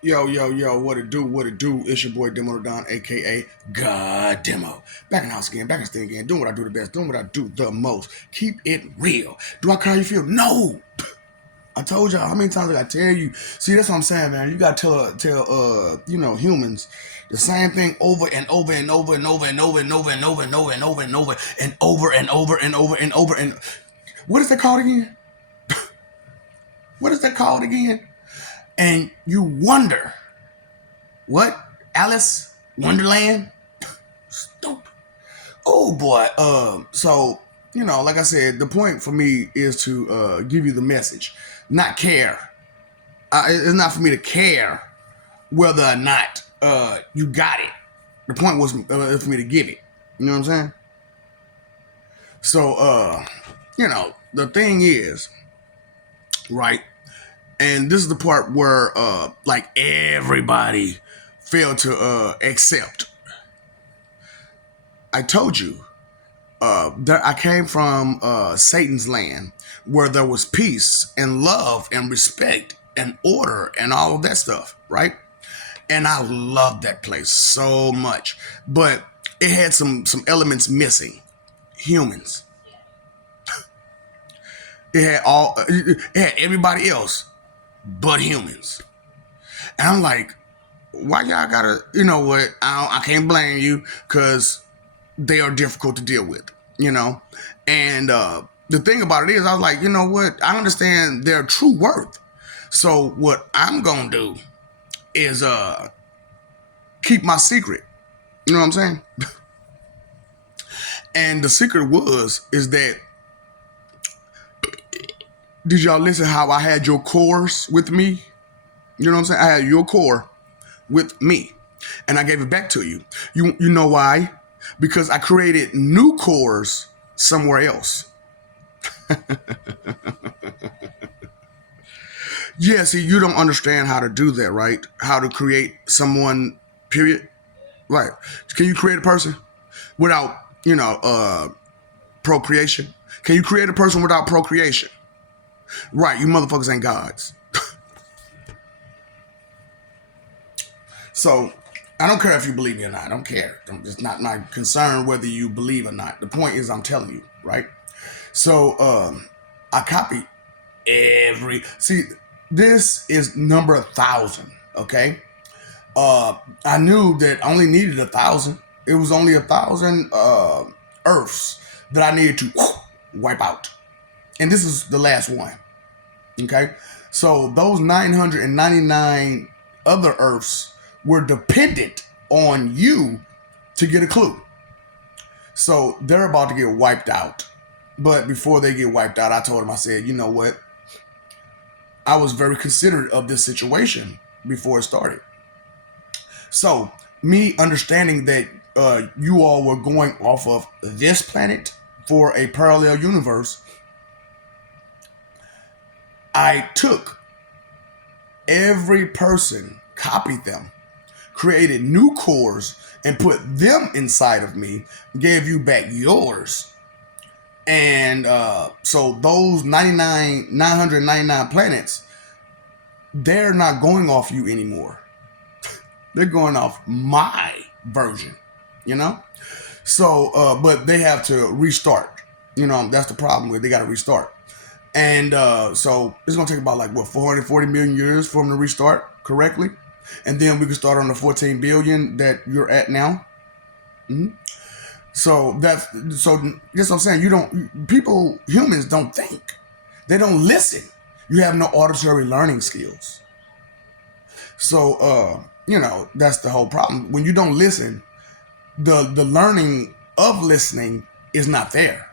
Yo, what it do? It's your boy Demo Don, aka God Demo. Back in the house again, back in the stand again, doing what I do the best, doing what I do the most. Keep it real. Do I care how you feel? No. I told y'all how many times I tell you. See, that's what I'm saying, man. You gotta tell humans the same thing over and over and over and over and over and over and over and over and over and over and over and over and over and over and what is that called again? What is that called again? And you wonder, what? Alice Wonderland? Stupid. Oh boy. Like I said, the point for me is to give you the message, not care. It's not for me to care whether or not you got it. The point was for me to give it. You know what I'm saying? So, the thing is, right? And this is the part where, like, everybody failed to accept. I told you, that I came from Satan's land where there was peace and love and respect and order and all of that stuff, right? And I loved that place so much, but it had some elements missing. Humans. It had everybody else but humans. And I'm like, why y'all gotta? You know what? I can't blame you because they are difficult to deal with. You know, and the thing about it is, I was like, you know what? I understand their true worth. So what I'm gonna do is keep my secret. You know what I'm saying? And the secret is that, did y'all listen how I had your cores with me? You know what I'm saying? I had your core with me, and I gave it back to you. You know why? Because I created new cores somewhere else. Yeah, see, you don't understand how to do that, right? How to create someone, period. Right. Can you create a person without, procreation? Can you create a person without procreation? Right, you motherfuckers ain't gods. So, I don't care if you believe me or not. I don't care. It's not my concern whether you believe or not. The point is, I'm telling you, right? So, I copied See, this is number 1,000, okay? I knew that I only needed 1,000. It was only 1,000 Earths that I needed to wipe out. And this is the last one, okay? So those 999 other Earths were dependent on you to get a clue. So they're about to get wiped out. But before they get wiped out, I told them, I said, you know what? I was very considerate of this situation before it started. So, me understanding that you all were going off of this planet for a parallel universe, I took every person, copied them, created new cores, and put them inside of me, gave you back yours. And so those 999 planets, they're not going off you anymore. They're going off my version, you know? So, but they have to restart. You know, that's the problem with it. They got to restart. And so it's going to take about 440 million years for them to restart correctly. And then we can start on the 14 billion that you're at now. Mm-hmm. So that's what I'm saying. Humans don't think. They don't listen. You have no auditory learning skills. So, that's the whole problem. When you don't listen, the learning of listening is not there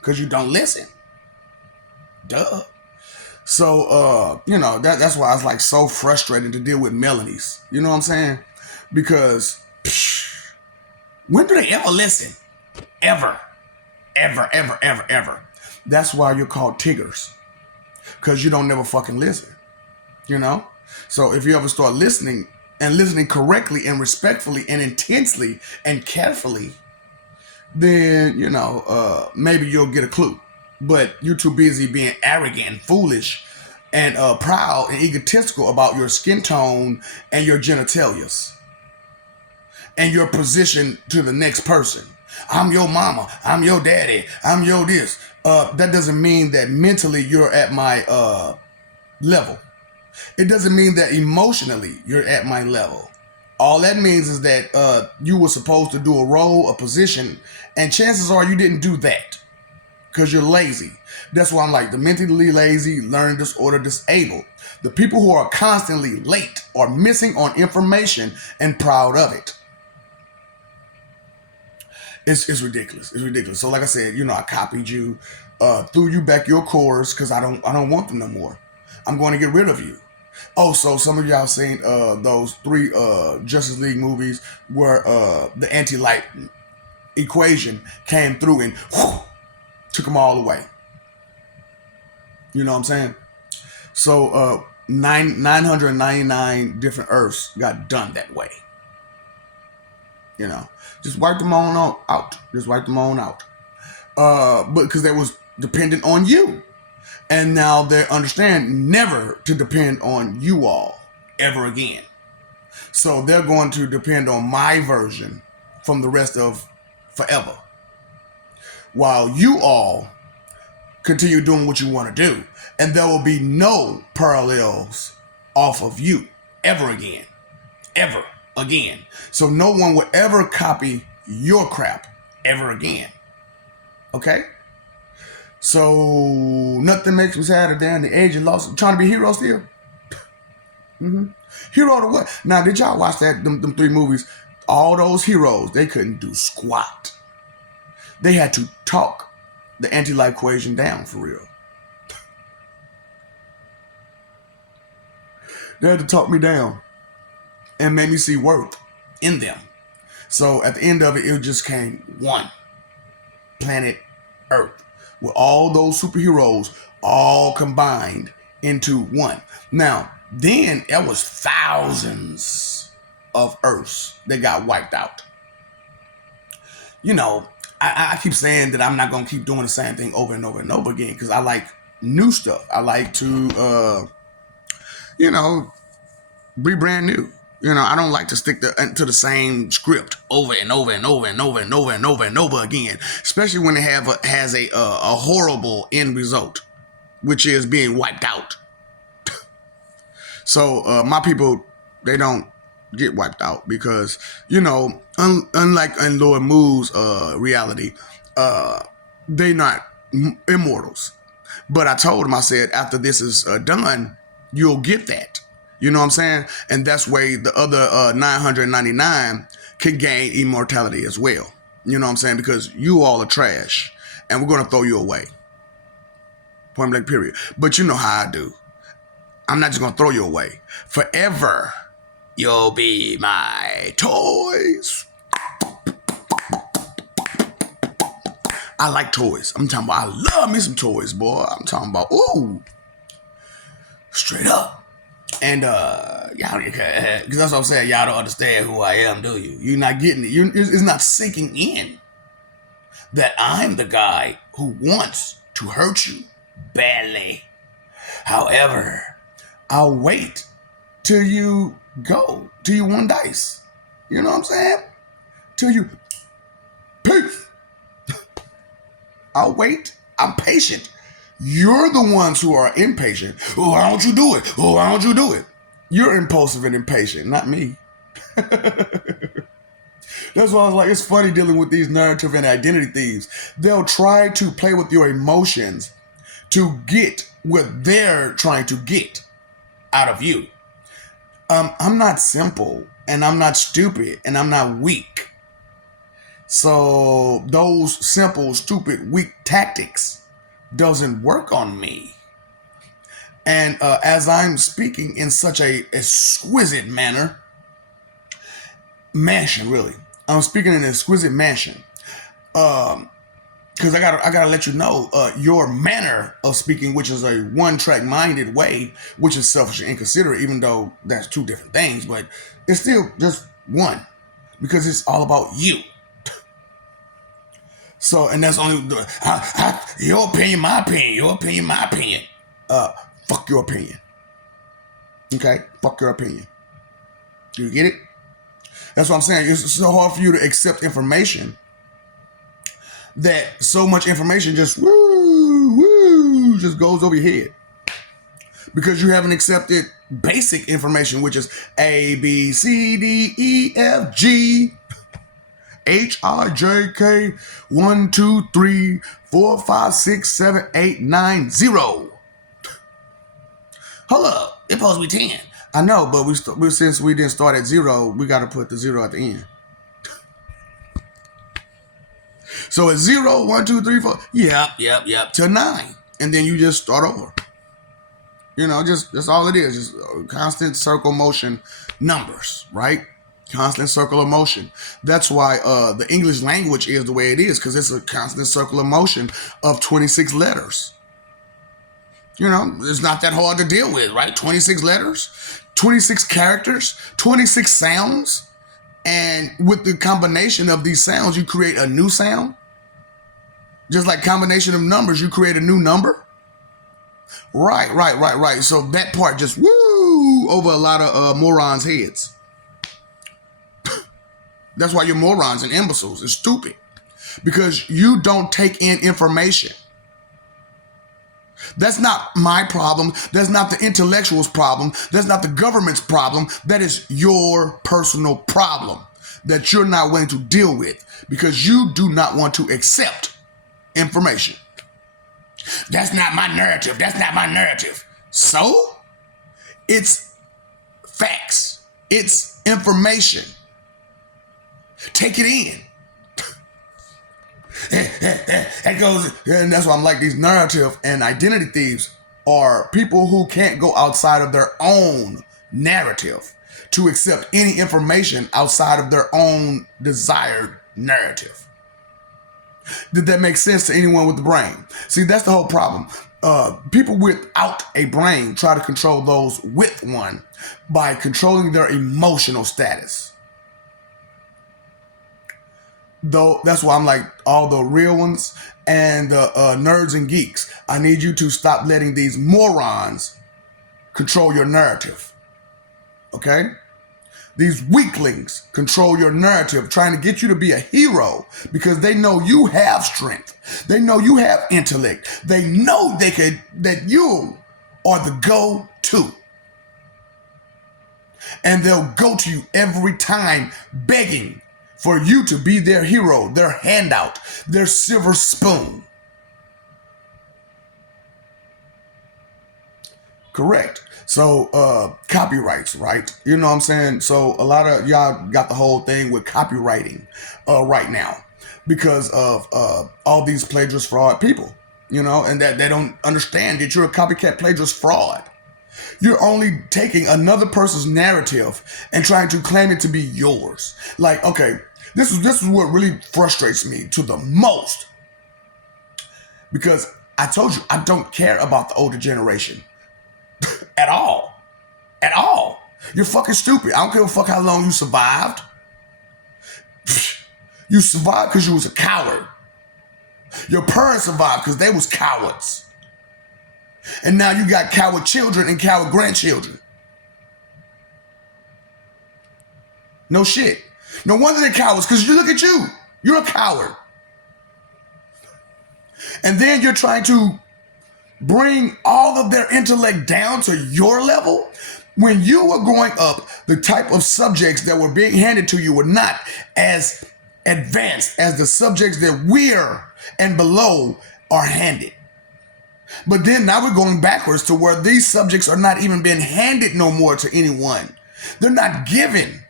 because you don't listen. Duh. So, that's why it's so frustrating to deal with Melanies. You know what I'm saying? Because when do they ever listen? Ever. Ever, ever, ever, ever. That's why you're called Tiggers. Because you don't never fucking listen. You know? So if you ever start listening and listening correctly and respectfully and intensely and carefully, then, maybe you'll get a clue. But you're too busy being arrogant and foolish and proud and egotistical about your skin tone and your genitalias and your position to the next person. I'm your mama. I'm your daddy. I'm your this. That doesn't mean that mentally you're at my level. It doesn't mean that emotionally you're at my level. All that means is that you were supposed to do a role, a position, and chances are you didn't do that because you're lazy. That's why I'm like the mentally lazy, learning disorder, disabled. The people who are constantly late or missing on information and proud of it. It's ridiculous. It's ridiculous. So like I said, I copied you, threw you back your cores because I don't want them no more. I'm going to get rid of you. Oh, so some of y'all seen those 3 Justice League movies where the anti-light equation came through and took them all away. You know what I'm saying? So 999 different Earths got done that way. Just wipe them on out. Just wipe them on out. But because they was dependent on you. And now they understand never to depend on you all ever again. So they're going to depend on my version from the rest of forever. While you all continue doing what you want to do. And there will be no parallels off of you ever again. Ever again. So no one will ever copy your crap ever again. Okay? So nothing makes me sadder than the age of loss. Trying to be a hero still? Hero to what? Now, did y'all watch them 3 movies? All those heroes, they couldn't do squat. They had to talk the anti-light equation down for real. They had to talk me down and made me see worth in them. So at the end of it, it just came one planet Earth with all those superheroes all combined into one. Now, then there was thousands of Earths that got wiped out. I keep saying that I'm not going to keep doing the same thing over and over and over again because I like new stuff. I like to, be brand new. I don't like to stick to the same script over and over and over and over and over and over and over again, especially when it has a horrible end result, which is being wiped out. So my people, they don't get wiped out because, unlike in Lord Moo's reality, they not immortals. But I told him, I said, after this is done, you'll get that. You know what I'm saying? And that's why the other 999 can gain immortality as well. You know what I'm saying? Because you all are trash and we're going to throw you away. Point blank period. But you know how I do. I'm not just going to throw you away. Forever, you'll be my toys. I like toys. I'm talking about, I love me some toys, boy. I'm talking about, ooh, straight up. And y'all, because that's what I'm saying, y'all don't understand who I am, do you? You're not getting it. It's not sinking in that I'm the guy who wants to hurt you badly. However, I'll wait till you go, till you won dice. You know what I'm saying? Till you, peace. I'll wait. I'm patient. You're the ones who are impatient. Oh, why don't you do it? Oh, why don't you do it? You're impulsive and impatient, not me. That's why I was like, it's funny dealing with these narrative and identity thieves. They'll try to play with your emotions to get what they're trying to get out of you. I'm not simple, and I'm not stupid, and I'm not weak. So those simple, stupid, weak tactics doesn't work on me. And as I'm speaking in such a exquisite manner, really. I'm speaking in an exquisite mansion. Because I gotta let you know, your manner of speaking, which is a one-track minded way, which is selfish and inconsiderate, even though that's two different things, but it's still just one. Because it's all about you. So, and that's only your opinion, my opinion, your opinion, my opinion. Fuck your opinion. Okay? Fuck your opinion. Do you get it? That's what I'm saying. It's so hard for you to accept information that so much information just just goes over your head. Because you haven't accepted basic information, which is A, B, C, D, E, F, G, H, I, J, K, 1, 2, 3, 4, 5, 6, 7, 8, 9, 0. Hold up. It's supposed to be 10. I know, but since we didn't start at 0, we got to put the 0 at the end. So it's 0, 1, 2, 3, 4. Yep. To 9. And then you just start over. You know, that's all it is. Just constant circle motion numbers, right? Constant circle of motion. That's why the English language is the way it is, because it's a constant circle of motion of 26 letters. You know, it's not that hard to deal with, right? 26 letters, 26 characters, 26 sounds. And with the combination of these sounds, you create a new sound. Just like combination of numbers, you create a new number. Right. So that part just over a lot of morons' heads. That's why you're morons and imbeciles. It's stupid. Because you don't take in information. That's not my problem. That's not the intellectual's problem. That's not the government's problem. That is your personal problem that you're not willing to deal with because you do not want to accept information. That's not my narrative. That's not my narrative. So, it's facts. It's information. Take it in. It goes, and that's why I'm like, these narrative and identity thieves are people who can't go outside of their own narrative to accept any information outside of their own desired narrative. Did that make sense to anyone with the brain? See, that's the whole problem. People without a brain try to control those with one by controlling their emotional status. Though that's why I'm like, all the real ones and the nerds and geeks, I need you to stop letting these morons control your narrative. Okay? These weaklings control your narrative, trying to get you to be a hero because they know you have strength. They know you have intellect. They know that you are the go-to. And they'll go to you every time begging for you to be their hero, their handout, their silver spoon. Correct. So copyrights, right? You know what I'm saying? So a lot of y'all got the whole thing with copywriting right now because of all these plagiarist fraud people, you know, and that they don't understand that you're a copycat plagiarist fraud. You're only taking another person's narrative and trying to claim it to be yours. Like, okay, this is what really frustrates me to the most. Because I told you, I don't care about the older generation. At all. At all. You're fucking stupid. I don't give a fuck how long you survived. You survived because you was a coward. Your parents survived because they was cowards. And now you got coward children and coward grandchildren. No shit. No wonder they're cowards, because you look at you. You're a coward. And then you're trying to bring all of their intellect down to your level. When you were growing up, the type of subjects that were being handed to you were not as advanced as the subjects that we're and below are handed. But then now we're going backwards to where these subjects are not even being handed no more to anyone. They're not given.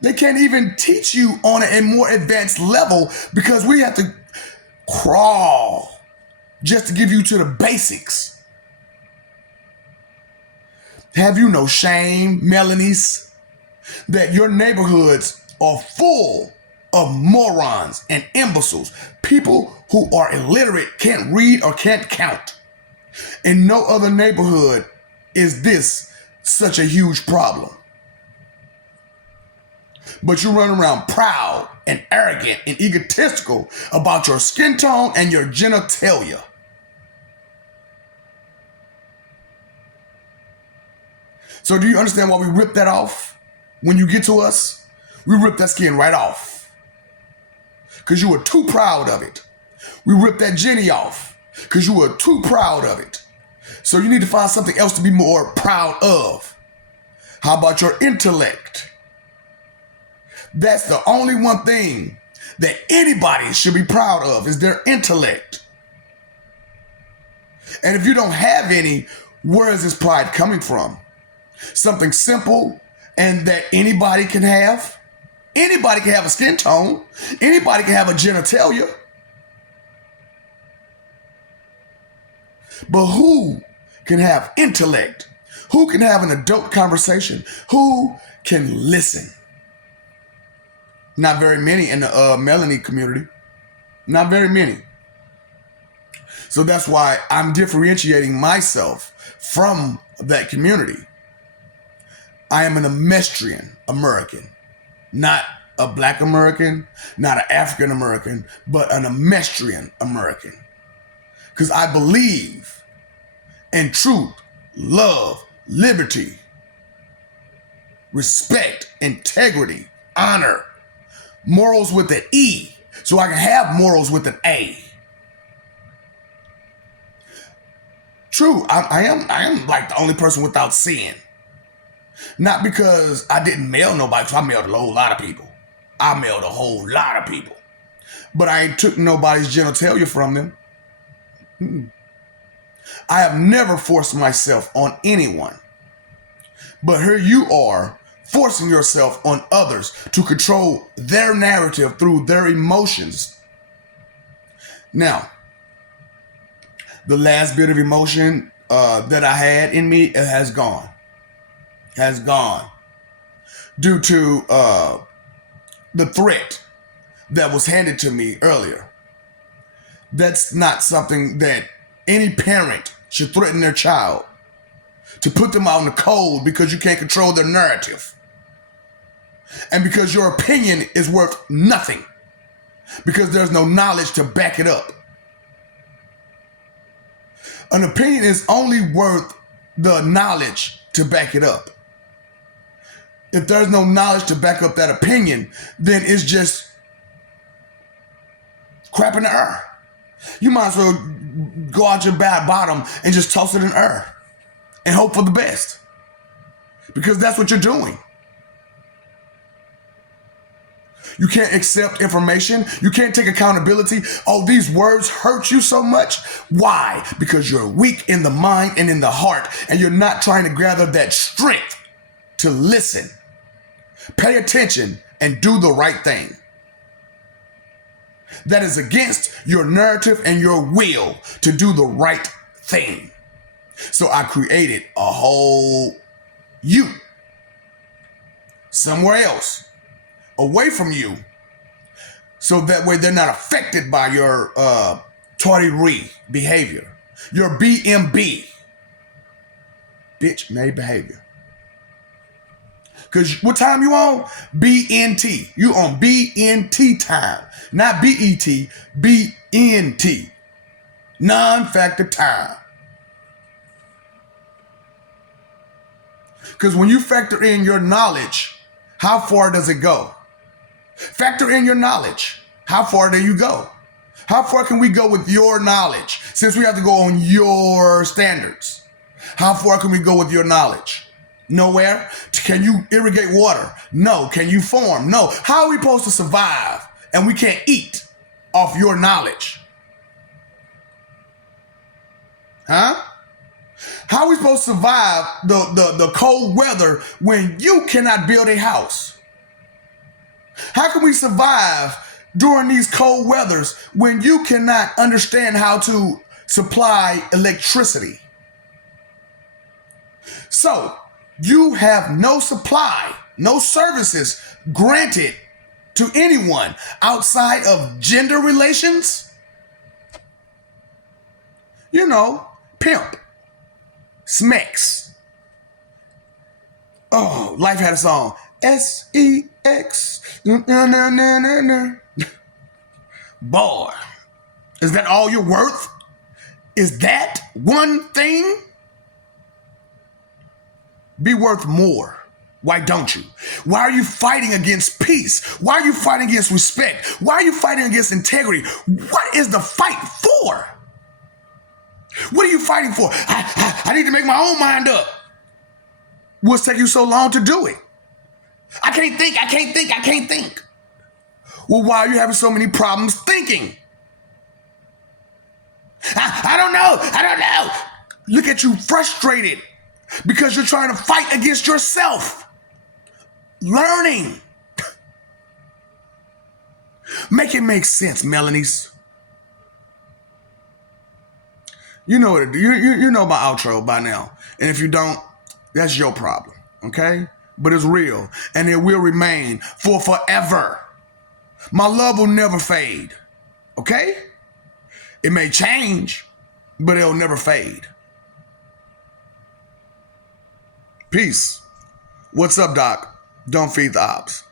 They can't even teach you on a more advanced level because we have to crawl just to give you to the basics. Have you no shame, Melanies, that your neighborhoods are full of morons and imbeciles, people who are illiterate, can't read or can't count? In no other neighborhood is this such a huge problem. But you run around proud and arrogant and egotistical about your skin tone and your genitalia. So do you understand why we rip that off? When you get to us, we rip that skin right off. Because you were too proud of it. We rip that Jenny off. Because you were too proud of it. So you need to find something else to be more proud of. How about your intellect? That's the only one thing that anybody should be proud of, is their intellect. And if you don't have any, where is this pride coming from? Something simple and that anybody can have. Anybody can have a skin tone. Anybody can have a genitalia. But who can have intellect? Who can have an adult conversation? Who can listen? Not very many in the Melanie community. Not very many. So that's why I'm differentiating myself from that community. I am an Amestrian American, not a Black American, not an African American, but an Amestrian American. Because I believe in truth, love, liberty, respect, integrity, honor, morals with an E, so I can have morals with an A. True, I am like the only person without sin. Not because I didn't mail nobody, because I mailed a whole lot of people. I mailed a whole lot of people. But I ain't took nobody's genitalia from them. I have never forced myself on anyone. But here you are, forcing yourself on others to control their narrative through their emotions. Now, the last bit of emotion that I had in me, it has gone. Has gone. Due to the threat that was handed to me earlier. That's not something that any parent should threaten their child to put them out in the cold because you can't control their narrative. And because your opinion is worth nothing. Because there's no knowledge to back it up. An opinion is only worth the knowledge to back it up. If there's no knowledge to back up that opinion, then it's just crap in the air. You might as well go out your bad bottom and just toss it in the air and hope for the best. Because that's what you're doing. You can't accept information. You can't take accountability. Oh, these words hurt you so much. Why? Because you're weak in the mind and in the heart, and you're not trying to gather that strength to listen, pay attention, and do the right thing. That is against your narrative and your will to do the right thing. So I created a whole you somewhere else, away from you, so that way they're not affected by your tardy behavior, your BMB, bitch made behavior. Because what time you on? BNT. You on BNT time. Not BET, BNT. Non-factor time. Because when you factor in your knowledge, how far does it go? Factor in your knowledge. How far do you go? How far can we go with your knowledge? Since we have to go on your standards. How far can we go with your knowledge? Nowhere. Can you irrigate water? No. Can you farm? No. How are we supposed to survive and we can't eat off your knowledge? Huh? How are we supposed to survive the cold weather when you cannot build a house? How can we survive during these cold weathers when you cannot understand how to supply electricity? So, you have no supply, no services granted to anyone outside of gender relations? You know, pimp, smecks. Oh, Life had a song. S-E-X. Boy, is that all you're worth? Is that one thing? be worth more. Why don't you? Why are you fighting against peace? Why are you fighting against respect? Why are you fighting against integrity? What is the fight for? What are you fighting for? I need to make my own mind up. What's taking you so long to do it? I can't think. Well, why are you having so many problems thinking? I don't know. Look at you frustrated because you're trying to fight against yourself. Learning. Make it make sense, Melanies. You know what? You know my outro by now. And if you don't, that's your problem, okay? But it's real, and it will remain for forever. My love will never fade, okay? It may change, but it'll never fade. Peace. What's up, Doc? Don't feed the ops.